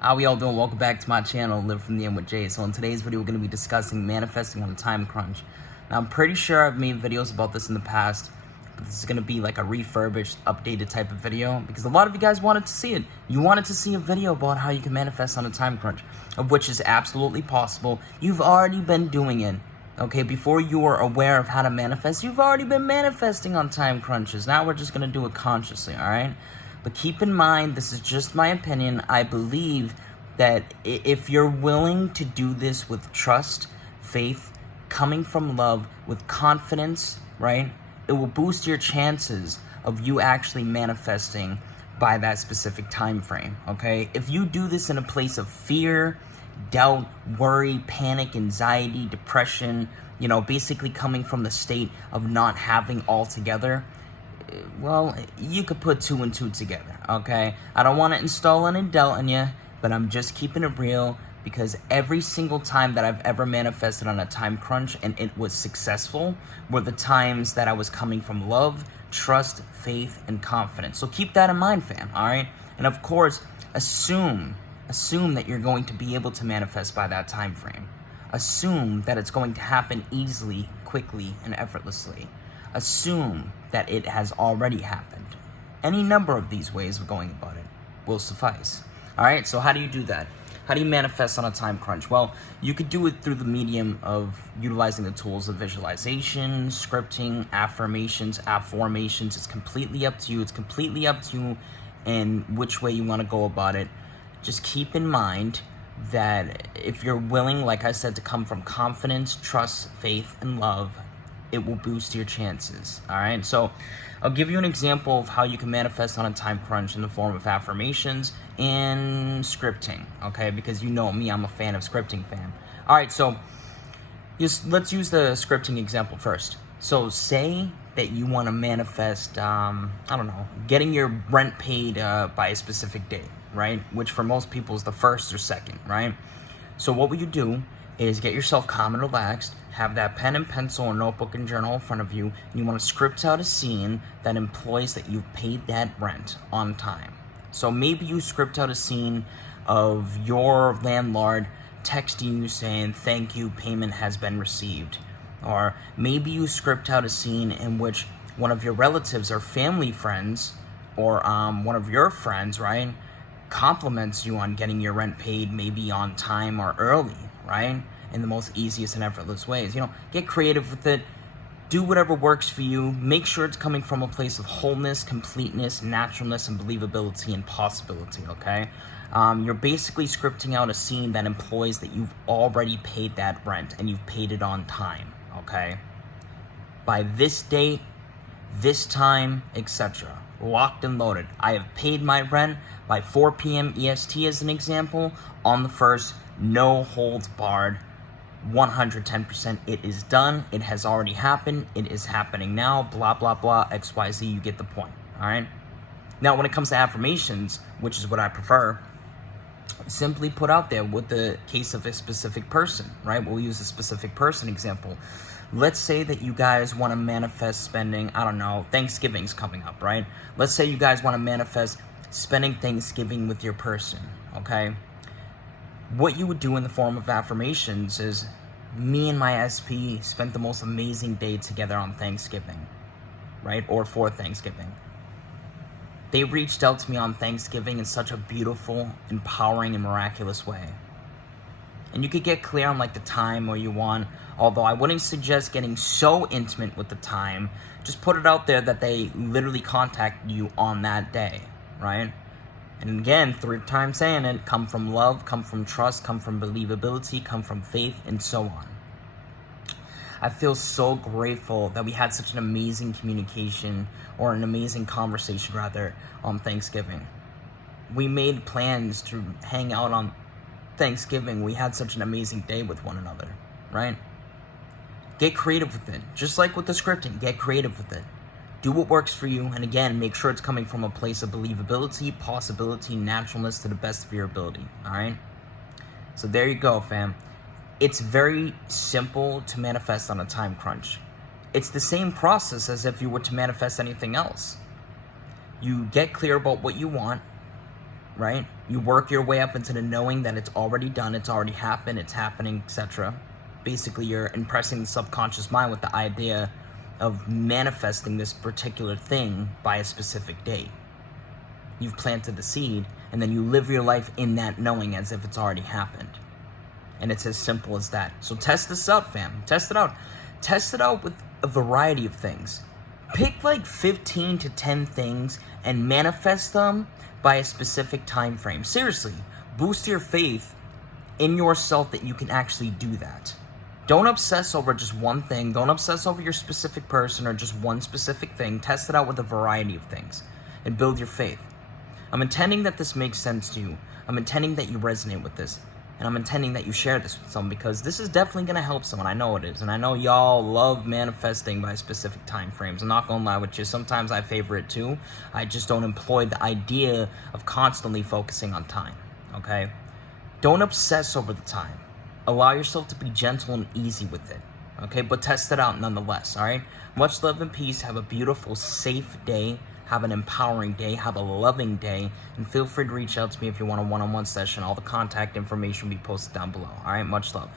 How we all doing? Welcome back to my channel, Live From The End with Jay. So in today's video, we're going to be discussing manifesting on a time crunch. Now, I'm pretty sure I've made videos about this in the past, but this is going to be like a refurbished, updated type of video because a lot of you guys wanted to see it. You wanted to see a video about how you can manifest on a time crunch, of which is absolutely possible. You've already been doing it. Okay, before you were aware of how to manifest, you've already been manifesting on time crunches. Now we're just going to do it consciously, alright? But keep in mind, this is just my opinion. I believe that if you're willing to do this with trust, faith, coming from love, with confidence, right? It will boost your chances of you actually manifesting by that specific time frame, okay? If you do this in a place of fear, doubt, worry, panic, anxiety, depression, basically coming from the state of not having all together, well, you could put two and two together, okay? I don't want to install any doubt in you, but I'm just keeping it real because every single time that I've ever manifested on a time crunch and it was successful were the times that I was coming from love, trust, faith, and confidence. So keep that in mind, fam, all right? And of course, assume that you're going to be able to manifest by that time frame. Assume that it's going to happen easily, quickly, and effortlessly. Assume that it has already happened. Any number of these ways of going about it will suffice. Alright, so how do you do that? How do you manifest on a time crunch? Well, you could do it through the medium of utilizing the tools of visualization, scripting, affirmations. It's completely up to you. It's completely up to you and which way you want to go about it. Just keep in mind that if you're willing, like I said, to come from confidence, trust, faith, and love, it will boost your chances, all right? So I'll give you an example of how you can manifest on a time crunch in the form of affirmations and scripting, okay? Because you know me, I'm a fan of scripting, fam. All right, so let's use the scripting example first. So say that you want to manifest, getting your rent paid by a specific date, right? Which for most people is the 1st or 2nd, right? So what would you do is get yourself calm and relaxed, have that pen and pencil or notebook and journal in front of you, and you want to script out a scene that implies that you've paid that rent on time. So maybe you script out a scene of your landlord texting you saying, "Thank you, payment has been received." Or maybe you script out a scene in which one of your relatives or family friends, or one of your friends, right, compliments you on getting your rent paid maybe on time or early, right? In the most easiest and effortless ways. Get creative with it. Do whatever works for you. Make sure it's coming from a place of wholeness, completeness, naturalness, and believability and possibility, okay? You're basically scripting out a scene that employs that you've already paid that rent and you've paid it on time, okay? By this date, this time, etc. Locked and loaded. I have paid my rent by 4 p.m. EST as an example on the 1st, no holds barred. 110%, it is done, it has already happened, it is happening now, blah, blah, blah, XYZ, you get the point, all right? Now, when it comes to affirmations, which is what I prefer, simply put out there with the case of a specific person, right? We'll use a specific person example. Let's say that you guys want to manifest spending, Thanksgiving's coming up, right? Let's say you guys want to manifest spending Thanksgiving with your person, okay? What you would do in the form of affirmations is, me and my SP spent the most amazing day together on Thanksgiving, right? Or for Thanksgiving. They reached out to me on Thanksgiving in such a beautiful, empowering, and miraculous way. And you could get clear on the time or you want, although I wouldn't suggest getting so intimate with the time. Just put it out there that they literally contacted you on that day, right? And again, 3rd time saying it, come from love, come from trust, come from believability, come from faith, and so on. I feel so grateful that we had such an amazing communication, or an amazing conversation rather, on Thanksgiving. We made plans to hang out on Thanksgiving. We had such an amazing day with one another, right? Get creative with it. Just like with the scripting, get creative with it. Do what works for you, and again, make sure it's coming from a place of believability, possibility, naturalness to the best of your ability, alright? So there you go, fam. It's very simple to manifest on a time crunch. It's the same process as if you were to manifest anything else. You get clear about what you want, right? You work your way up into the knowing that it's already done, it's already happened, it's happening, etc. Basically, you're impressing the subconscious mind with the idea of manifesting this particular thing by a specific date. You've planted the seed, and then you live your life in that knowing as if it's already happened. And it's as simple as that. So test this out, fam. Test it out. Test it out with a variety of things. Pick like 15 to 10 things and manifest them by a specific time frame. Seriously, boost your faith in yourself that you can actually do that. Don't obsess over just one thing. Don't obsess over your specific person or just one specific thing. Test it out with a variety of things and build your faith. I'm intending that this makes sense to you. I'm intending that you resonate with this. And I'm intending that you share this with someone because this is definitely going to help someone. I know it is. And I know y'all love manifesting by specific time frames. I'm not going to lie with you. Sometimes I favor it too. I just don't employ the idea of constantly focusing on time. Okay? Don't obsess over the time. Allow yourself to be gentle and easy with it. Okay? But test it out nonetheless. Alright? Much love and peace. Have a beautiful, safe day. Have an empowering day, have a loving day, and feel free to reach out to me if you want a one-on-one session. All the contact information will be posted down below. All right, much love.